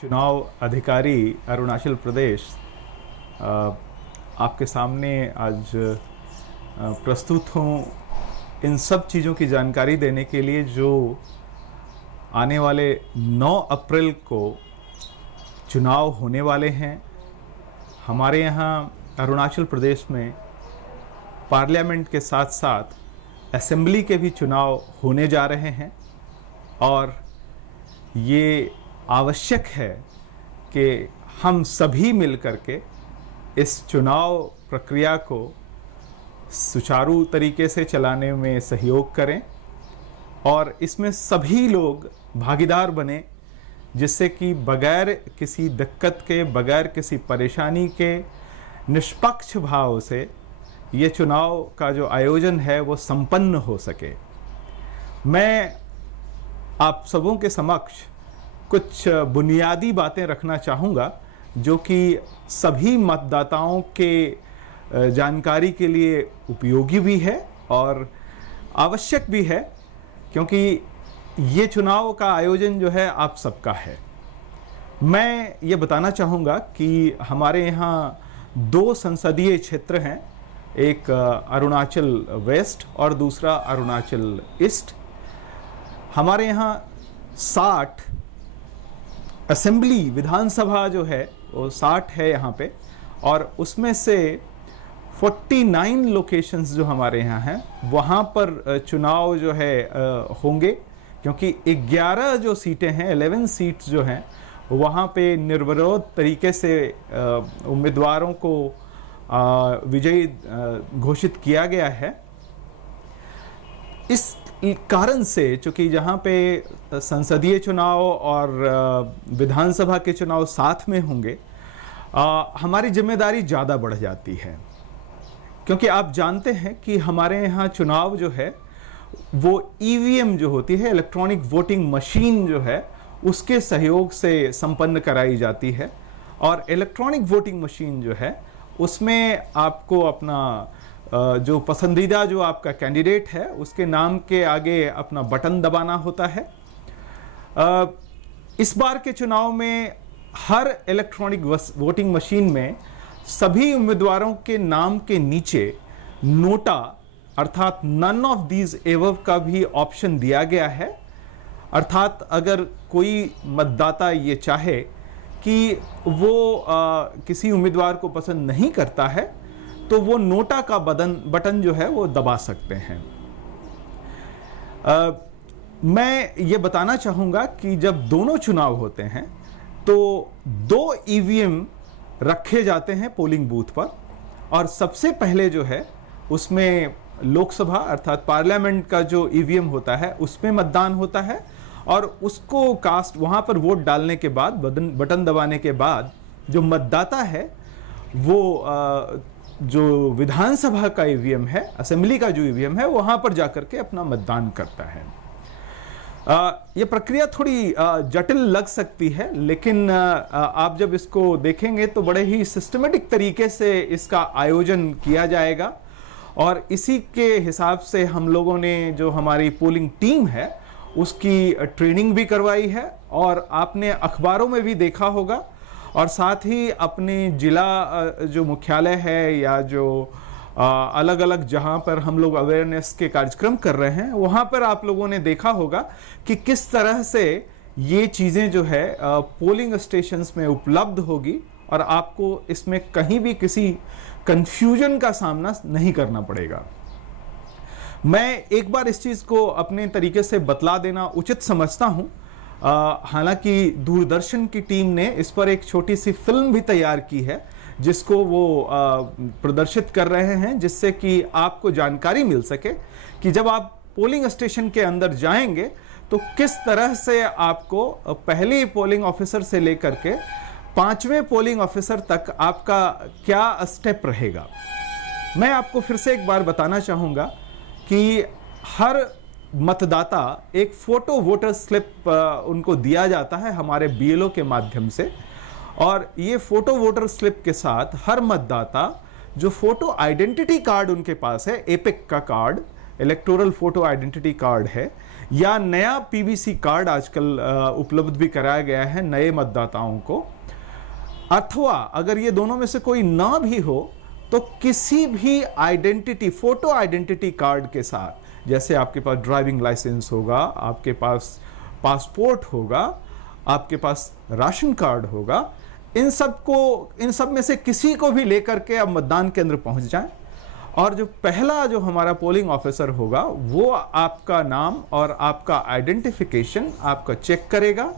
चुनाव अधिकारी अरुणाचल प्रदेश आपके सामने आज प्रस्तुत हूँ इन सब चीज़ों की जानकारी देने के लिए जो आने वाले 9 अप्रैल को चुनाव होने वाले हैं। हमारे यहाँ अरुणाचल प्रदेश में पार्लियामेंट के साथ साथ असेंबली के भी चुनाव होने जा रहे हैं और ये आवश्यक है कि हम सभी मिलकर के इस चुनाव प्रक्रिया को सुचारू तरीके से चलाने में सहयोग करें और इसमें सभी लोग भागीदार बने, जिससे कि बगैर किसी दिक्कत के, बगैर किसी परेशानी के, निष्पक्ष भाव से ये चुनाव का जो आयोजन है वो संपन्न हो सके। मैं आप सबों के समक्ष कुछ बुनियादी बातें रखना चाहूँगा जो कि सभी मतदाताओं के जानकारी के लिए उपयोगी भी है और आवश्यक भी है, क्योंकि ये चुनाव का आयोजन जो है आप सबका है। मैं ये बताना चाहूँगा कि हमारे यहाँ 2 संसदीय क्षेत्र हैं, एक अरुणाचल वेस्ट और दूसरा अरुणाचल ईस्ट। हमारे यहाँ 60 असेंबली विधानसभा जो है वो 60 है यहाँ पे, और उसमें से 49 लोकेशंस जो हमारे यहाँ हैं वहाँ पर चुनाव जो है होंगे, क्योंकि 11 जो सीटें हैं, 11 सीट्स जो हैं वहाँ पे निर्विरोध तरीके से उम्मीदवारों को विजयी घोषित किया गया है। इस कारण से चूँकि जहाँ पे संसदीय चुनाव और विधानसभा के चुनाव साथ में होंगे, हमारी जिम्मेदारी ज़्यादा बढ़ जाती है, क्योंकि आप जानते हैं कि हमारे यहाँ चुनाव जो है वो ईवीएम जो होती है, इलेक्ट्रॉनिक वोटिंग मशीन जो है, उसके सहयोग से संपन्न कराई जाती है। और इलेक्ट्रॉनिक वोटिंग मशीन जो है उसमें आपको अपना जो पसंदीदा जो आपका कैंडिडेट है उसके नाम के आगे अपना बटन दबाना होता है। इस बार के चुनाव में हर इलेक्ट्रॉनिक वोटिंग मशीन में सभी उम्मीदवारों के नाम के नीचे नोटा अर्थात नन ऑफ दीज एवव का भी ऑप्शन दिया गया है। अर्थात अगर कोई मतदाता ये चाहे कि वो किसी उम्मीदवार को पसंद नहीं करता है तो वो नोटा का बटन जो है वो दबा सकते हैं। मैं ये बताना चाहूँगा कि जब दोनों चुनाव होते हैं तो 2 ईवीएम रखे जाते हैं पोलिंग बूथ पर, और सबसे पहले जो है उसमें लोकसभा अर्थात पार्लियामेंट का जो ईवीएम होता है उसमें मतदान होता है, और उसको कास्ट वहाँ पर वोट डालने के बाद, बटन दबाने के बाद जो मतदाता है वो जो विधानसभा का ईवीएम है, असेंबली का जो ईवीएम है, वहाँ पर जाकर के अपना मतदान करता है। ये प्रक्रिया थोड़ी जटिल लग सकती है, लेकिन आप जब इसको देखेंगे तो बड़े ही सिस्टमेटिक तरीके से इसका आयोजन किया जाएगा, और इसी के हिसाब से हम लोगों ने जो हमारी पोलिंग टीम है उसकी ट्रेनिंग भी करवाई है, और आपने अखबारों में भी देखा होगा, और साथ ही अपने जिला जो मुख्यालय है या जो अलग अलग जहां पर हम लोग अवेयरनेस के कार्यक्रम कर रहे हैं वहां पर आप लोगों ने देखा होगा कि किस तरह से ये चीज़ें जो है पोलिंग स्टेशंस में उपलब्ध होगी, और आपको इसमें कहीं भी किसी कंफ्यूजन का सामना नहीं करना पड़ेगा। मैं एक बार इस चीज़ को अपने तरीके से बतला देना उचित समझता हूं। हालांकि दूरदर्शन की टीम ने इस पर एक छोटी सी फिल्म भी तैयार की है जिसको वो प्रदर्शित कर रहे हैं, जिससे कि आपको जानकारी मिल सके कि जब आप पोलिंग स्टेशन के अंदर जाएंगे तो किस तरह से आपको पहले पोलिंग ऑफिसर से लेकर के 5वें पोलिंग ऑफिसर तक आपका क्या स्टेप रहेगा। मैं आपको फिर से एक बार बताना चाहूँगा कि हर मतदाता एक फोटो वोटर स्लिप उनको दिया जाता है हमारे बीएलओ के माध्यम से, और ये फोटो वोटर स्लिप के साथ हर मतदाता जो फोटो आइडेंटिटी कार्ड उनके पास है, एपिक का card, electoral photo identity card है, या नया पीवीसी कार्ड आजकल उपलब्ध भी कराया गया है नए मतदाताओं को, अथवा अगर ये दोनों में से कोई ना भी हो तो किसी भी आइडेंटिटी, फोटो आइडेंटिटी कार्ड के साथ, जैसे आपके पास ड्राइविंग लाइसेंस होगा, आपके पास पासपोर्ट होगा, आपके पास राशन कार्ड होगा, इन सब में से किसी को भी लेकर के आप मतदान केंद्र पहुंच जाएं और जो पहला जो हमारा पोलिंग ऑफिसर होगा वो आपका नाम और आपका आइडेंटिफिकेशन आपका चेक करेगा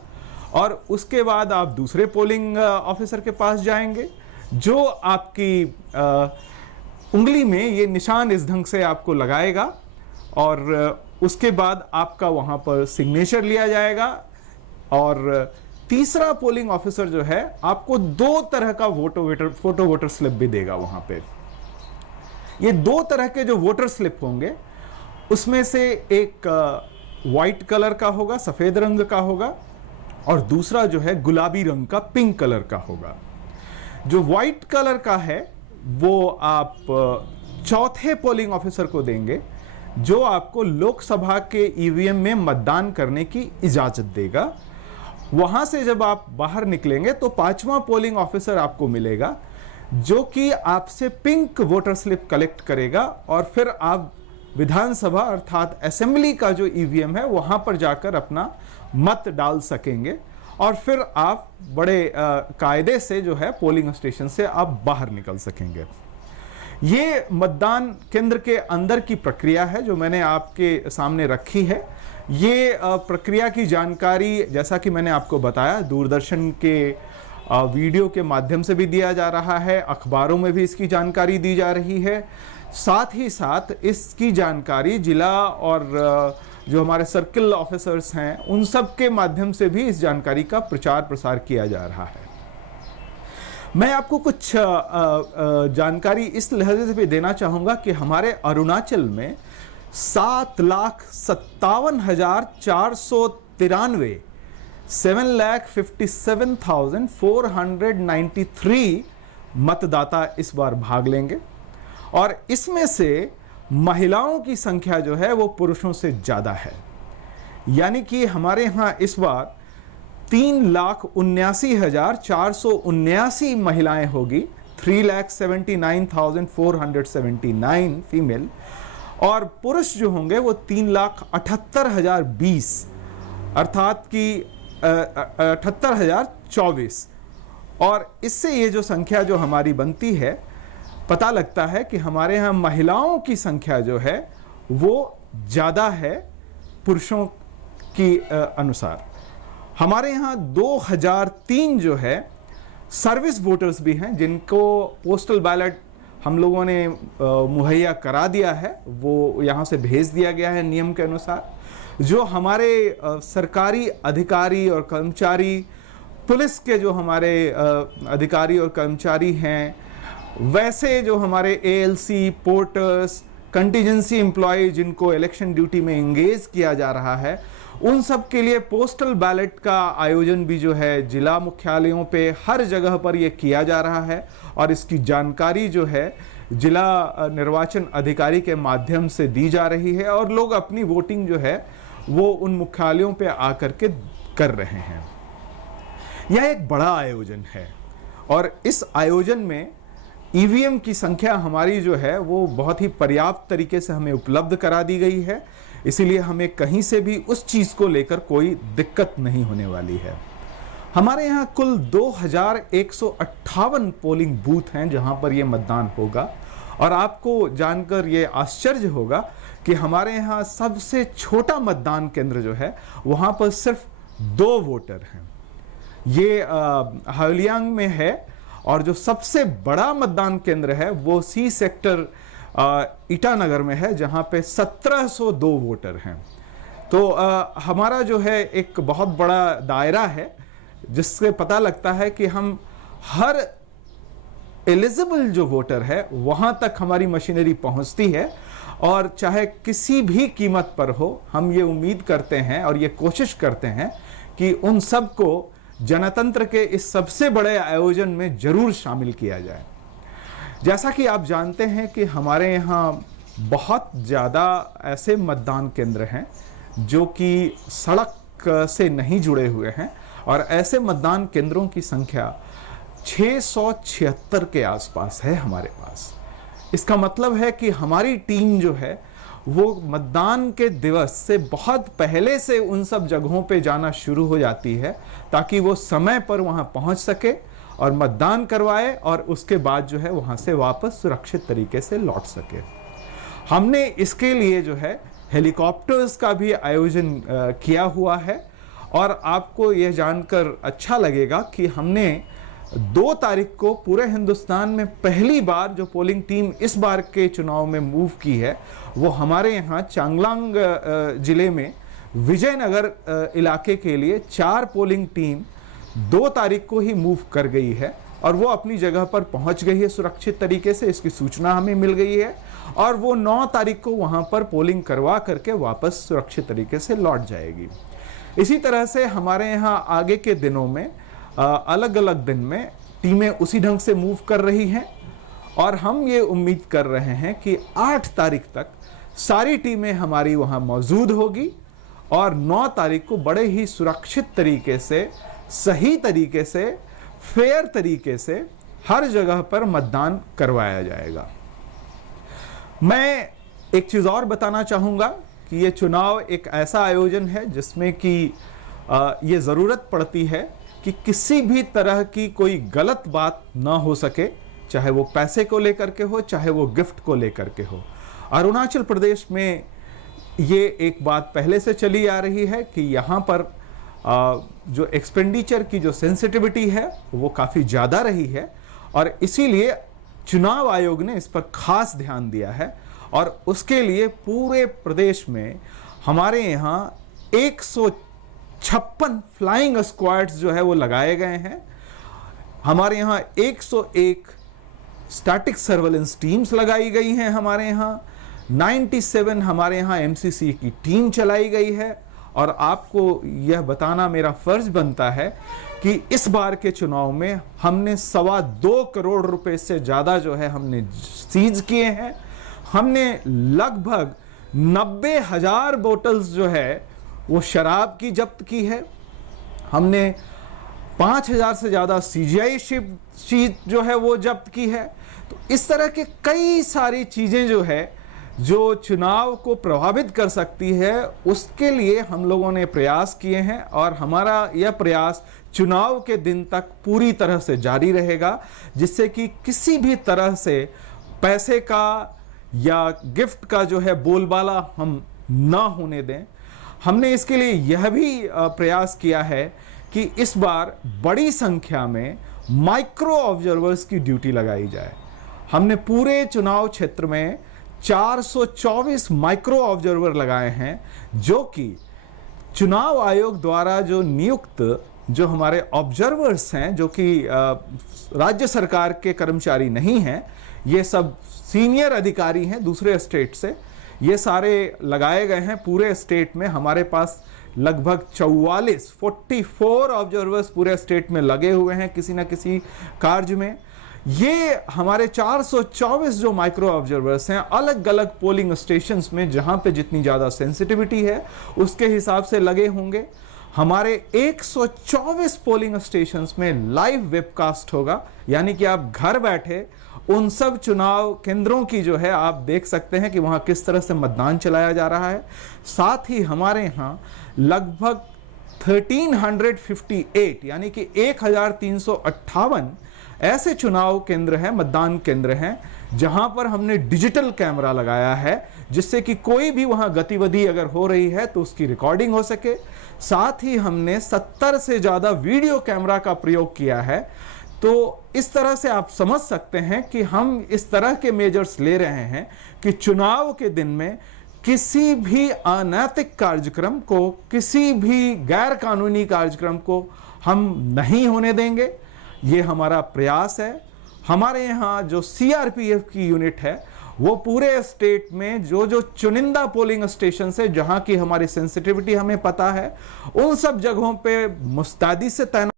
और उसके बाद आप दूसरे पोलिंग ऑफिसर के पास जाएंगे जो आपकी उंगली में ये निशान इस ढंग से आपको लगाएगा और उसके बाद आपका वहां पर सिग्नेचर लिया जाएगा। और तीसरा पोलिंग ऑफिसर जो है आपको 2 तरह का फोटो वोटर स्लिप भी देगा वहां पे। ये 2 तरह के जो वोटर स्लिप होंगे उसमें से एक व्हाइट कलर का होगा, सफेद रंग का होगा, और दूसरा जो है गुलाबी रंग का, पिंक कलर का होगा। जो व्हाइट कलर का है वो आप चौथे पोलिंग ऑफिसर को देंगे जो आपको लोकसभा के ईवीएम में मतदान करने की इजाजत देगा। वहां से जब आप बाहर निकलेंगे तो 5वां पोलिंग ऑफिसर आपको मिलेगा जो कि आपसे पिंक वोटर स्लिप कलेक्ट करेगा और फिर आप विधानसभा अर्थात असेंबली का जो ईवीएम है वहां पर जाकर अपना मत डाल सकेंगे और फिर आप बड़े कायदे से जो है पोलिंग स्टेशन से आप बाहर निकल सकेंगे। ये मतदान केंद्र के अंदर की प्रक्रिया है जो मैंने आपके सामने रखी है। ये प्रक्रिया की जानकारी, जैसा कि मैंने आपको बताया, दूरदर्शन के वीडियो के माध्यम से भी दिया जा रहा है, अखबारों में भी इसकी जानकारी दी जा रही है। साथ ही साथ इसकी जानकारी जिला और जो हमारे सर्किल ऑफिसर्स हैं उन सब के माध्यम से भी इस जानकारी का प्रचार प्रसार किया जा रहा है। मैं आपको कुछ जानकारी इस लिहाजे से भी देना चाहूंगा कि हमारे अरुणाचल में 7,57,493 7,57,493 मतदाता इस बार भाग लेंगे और इसमें से महिलाओं की संख्या जो है वो पुरुषों से ज्यादा है। यानी कि हमारे यहां इस बार 3,79,479 महिलाएं होगी, 3,79,479 फीमेल, और पुरुष जो होंगे वो 3,78,020 अर्थात कि 78,024। और इससे ये जो संख्या जो हमारी बनती है, पता लगता है कि हमारे यहाँ महिलाओं की संख्या जो है वो ज़्यादा है पुरुषों की अनुसार। हमारे यहाँ 2003 जो है सर्विस वोटर्स भी हैं जिनको पोस्टल बैलेट हम लोगों ने मुहैया करा दिया है, वो यहाँ से भेज दिया गया है नियम के अनुसार। जो हमारे सरकारी अधिकारी और कर्मचारी, पुलिस के जो हमारे अधिकारी और कर्मचारी हैं, वैसे जो हमारे एएलसी, पोर्टर्स, कंटीजेंसी एम्प्लॉय जिनको इलेक्शन ड्यूटी में एंगेज किया जा रहा है, उन सब के लिए पोस्टल बैलेट का आयोजन भी जो है जिला मुख्यालयों पे हर जगह पर ये किया जा रहा है और इसकी जानकारी जो है जिला निर्वाचन अधिकारी के माध्यम से दी जा रही है और लोग अपनी वोटिंग जो है वो उन मुख्यालयों पे आकर के कर रहे हैं। यह एक बड़ा आयोजन है और इस आयोजन में ईवीएम की संख्या हमारी जो है वो बहुत ही पर्याप्त तरीके से हमें उपलब्ध करा दी गई है, इसीलिए हमें कहीं से भी उस चीज को लेकर कोई दिक्कत नहीं होने वाली है। हमारे यहाँ कुल 2,158 पोलिंग बूथ हैं जहां पर यह मतदान होगा और आपको जानकर यह आश्चर्य होगा कि हमारे यहाँ सबसे छोटा मतदान केंद्र जो है वहां पर सिर्फ 2 वोटर हैं। ये हायोलियांग में है और जो सबसे बड़ा मतदान केंद्र है वो सी सेक्टर ईटानगर में है जहां पे 1702 वोटर हैं। तो हमारा जो है एक बहुत बड़ा दायरा है जिससे पता लगता है कि हम हर एलिजिबल जो वोटर है वहां तक हमारी मशीनरी पहुंचती है और चाहे किसी भी कीमत पर हो, हम ये उम्मीद करते हैं और ये कोशिश करते हैं कि उन सबको जनतंत्र के इस सबसे बड़े आयोजन में जरूर शामिल किया जाए। जैसा कि आप जानते हैं कि हमारे यहाँ बहुत ज़्यादा ऐसे मतदान केंद्र हैं जो कि सड़क से नहीं जुड़े हुए हैं, और ऐसे मतदान केंद्रों की संख्या 676 के आसपास है हमारे पास। इसका मतलब है कि हमारी टीम जो है वो मतदान के दिवस से बहुत पहले से उन सब जगहों पे जाना शुरू हो जाती है, ताकि वो समय पर वहां पहुंच सके और मतदान करवाए और उसके बाद जो है वहां से वापस सुरक्षित तरीके से लौट सके। हमने इसके लिए जो है हेलीकॉप्टर्स का भी आयोजन किया हुआ है, और आपको यह जानकर अच्छा लगेगा कि हमने 2 तारीख को पूरे हिंदुस्तान में पहली बार जो पोलिंग टीम इस बार के चुनाव में मूव की है, वो हमारे यहाँ चांगलांग जिले में विजयनगर इलाके के लिए 4 पोलिंग टीम 2 तारीख को ही मूव कर गई है, और वो अपनी जगह पर पहुंच गई है सुरक्षित तरीके से। इसकी सूचना हमें मिल गई है, और वो 9 तारीख को वहां पर पोलिंग करवा करके वापस सुरक्षित तरीके से लौट जाएगी। इसी तरह से हमारे यहाँ आगे के दिनों में अलग अलग दिन में टीमें उसी ढंग से मूव कर रही हैं, और हम ये उम्मीद कर रहे हैं कि 8 तारीख तक सारी टीमें हमारी वहाँ मौजूद होगी, और 9 तारीख को बड़े ही सुरक्षित तरीके से, सही तरीके से, फेयर तरीके से हर जगह पर मतदान करवाया जाएगा। मैं एक चीज़ और बताना चाहूँगा कि ये चुनाव एक ऐसा आयोजन है जिसमें कि ये ज़रूरत पड़ती है कि किसी भी तरह की कोई गलत बात ना हो सके, चाहे वो पैसे को लेकर के हो, चाहे वो गिफ्ट को लेकर के हो। अरुणाचल प्रदेश में ये एक बात पहले से चली आ रही है कि यहाँ पर जो एक्सपेंडिचर की जो सेंसिटिविटी है वो काफ़ी ज़्यादा रही है, और इसीलिए चुनाव आयोग ने इस पर खास ध्यान दिया है, और उसके लिए पूरे प्रदेश में हमारे यहाँ 156 फ्लाइंग स्क्वाड्स जो है वो लगाए गए हैं। हमारे यहाँ 101 स्टैटिक सर्वेलेंस टीम्स लगाई गई हैं। हमारे यहाँ 97 हमारे यहाँ एमसीसी की टीम चलाई गई है, और आपको यह बताना मेरा फर्ज बनता है कि इस बार के चुनाव में हमने 2.25 करोड़ रुपए से ज़्यादा जो है हमने सीज किए हैं। हमने लगभग 90,000 बोतल्स जो है वो शराब की जब्त की है। हमने 5,000 से ज़्यादा सीजीआई शीट जो है वो जब्त की है। तो इस तरह के कई सारी चीज़ें जो है जो चुनाव को प्रभावित कर सकती है, उसके लिए हम लोगों ने प्रयास किए हैं, और हमारा यह प्रयास चुनाव के दिन तक पूरी तरह से जारी रहेगा, जिससे कि किसी भी तरह से पैसे का या गिफ्ट का जो है बोलबाला हम ना होने दें। हमने इसके लिए यह भी प्रयास किया है कि इस बार बड़ी संख्या में माइक्रो ऑब्जर्वर्स की ड्यूटी लगाई जाए। हमने पूरे चुनाव क्षेत्र में 424 माइक्रो ऑब्जर्वर लगाए हैं, जो कि चुनाव आयोग द्वारा जो नियुक्त जो हमारे ऑब्जर्वर्स हैं, जो कि राज्य सरकार के कर्मचारी नहीं हैं, ये सब सीनियर अधिकारी हैं दूसरे स्टेट से, ये सारे लगाए गए हैं। पूरे स्टेट में हमारे पास लगभग 44 ऑब्जर्वर्स पूरे स्टेट में लगे हुए हैं किसी न किसी कार्य में। ये हमारे 424 जो माइक्रो ऑब्जर्वर्स हैं अलग अलग पोलिंग स्टेशंस में, जहां पे जितनी ज़्यादा सेंसिटिविटी है उसके हिसाब से लगे होंगे। हमारे 124 पोलिंग स्टेशंस में लाइव वेबकास्ट होगा, यानी कि आप घर बैठे उन सब चुनाव केंद्रों की जो है आप देख सकते हैं कि वहां किस तरह से मतदान चलाया जा रहा है। साथ ही हमारे यहाँ लगभग 1358 यानी कि 1358 ऐसे चुनाव केंद्र हैं, मतदान केंद्र हैं, जहां पर हमने डिजिटल कैमरा लगाया है, जिससे कि कोई भी वहां गतिविधि अगर हो रही है तो उसकी रिकॉर्डिंग हो सके। साथ ही हमने 70 से ज़्यादा वीडियो कैमरा का प्रयोग किया है। तो इस तरह से आप समझ सकते हैं कि हम इस तरह के मेजर्स ले रहे हैं कि चुनाव के दिन में किसी भी अनैतिक कार्यक्रम को, किसी भी गैर कानूनी कार्यक्रम को हम नहीं होने देंगे। ये हमारा प्रयास है। हमारे यहाँ जो सीआरपीएफ की यूनिट है वो पूरे स्टेट में जो जो चुनिंदा पोलिंग स्टेशन से, जहाँ की हमारी सेंसिटिविटी हमें पता है, उन सब जगहों पे मुस्तैदी से तैनात